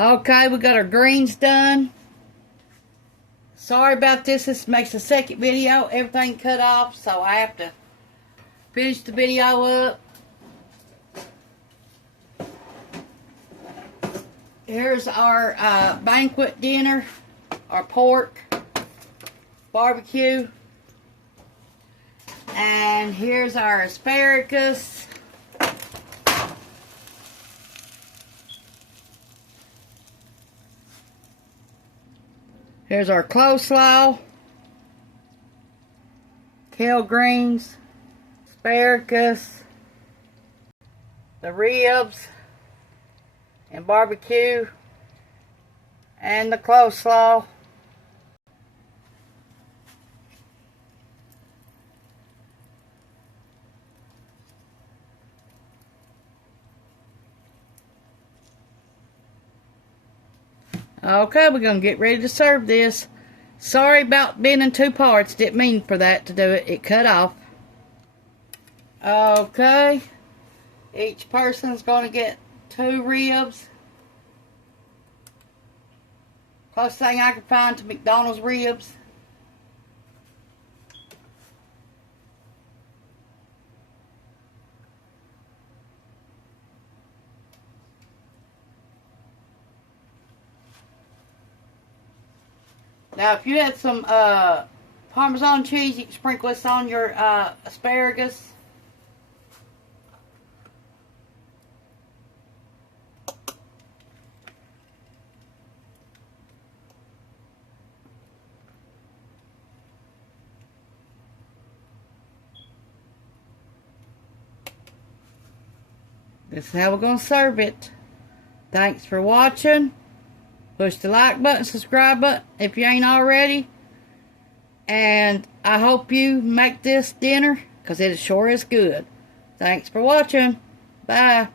Okay, we got our greens done. Sorry about this. This makes the second video. Everything cut off, so I have to finish the video up. Here's our banquet dinner, our pork, barbecue. And here's our asparagus. Here's our coleslaw, kale greens, asparagus, the ribs, and barbecue, and the coleslaw. Okay, we're going to get ready to serve this. Sorry about being in two parts. Didn't mean for that to do it. It cut off. Okay. Each person's going to get 2 ribs. Closest thing I can find to McDonald's ribs. Now, if you had some Parmesan cheese, you can sprinkle this on your asparagus. This is how we're going to serve it. Thanks for watching. Push the like button, subscribe button if you ain't already. And I hope you make this dinner, because it sure is good. Thanks for watching. Bye.